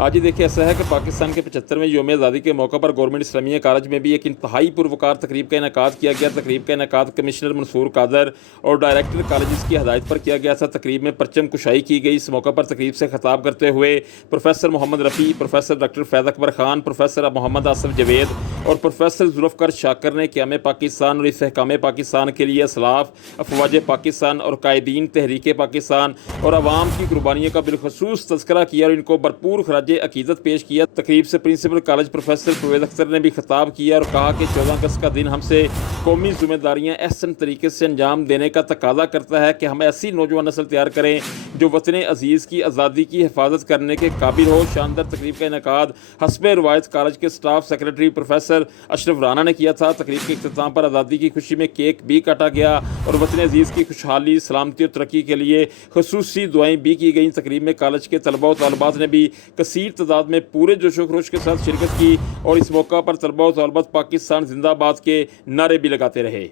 आज ही देखिए ऐसा है कि पाकिस्तान के 75वें यौम आज़ादी के मौके पर गवर्नमेंट इस्लामिया कॉलेज में भी एक इंतहाई पुरवकार तकरीब का इनेकाद किया गया। तकरीब का इनेकाद कमिश्नर मंसूर कादर और डायरेक्टर कॉलेज की हदायत पर किया गया था। तकरीब में परचम कुशाई की गई। इस मौके पर तकरीब से खिताब करते हुए professor Mohammad Rafi, professor doctor Faiz Akbar Khan, professor Mohammad Asif Javed और प्रोफेसर जुल्फ़िकार शाकर ने क़याम पाकिस्तान और इस्तेहकाम पाकिस्तान के लिए असलाफ, अफवाज पाकिस्तान और कायदीन तहरीक पाकिस्तान और आवाम की कुर्बानियों का बिलखसूस तज़किरा किया और इनको भरपूर खराज अकीदत पेश किया। तकरीब से principal college professor Parvez Akhtar ने भी खिताब किया और कहा कि 14 अगस्त का दिन हमसे कौमी जिम्मेदारियाँ अहसन तरीके से अंजाम देने का तकाजा करता है कि हम ऐसी नौजवान नस्ल तैयार करें जो वतन अजीज़ की आज़ादी की हिफाजत करने के काबिल हो। शानदार तकरीब का इनेकाद हस्बे रवायत कॉलेज के staff secretary professor Ashraf Rana ने किया था। तकरीब के इख्तिताम पर आज़ादी की खुशी में केक भी काटा गया और वतन अजीज़ की खुशहाली, सलामती और तरक्की के लिए खुसूसी दुआएं भी की गई। तकरीब में कॉलेज के तलबा और तालिबात ने भी कसीर तादाद में पूरे जोशो खरोश के साथ शिरकत की और इस मौका पर तलबा और तालिबात पाकिस्तान जिंदाबाद के नारे भी लगाते रहे।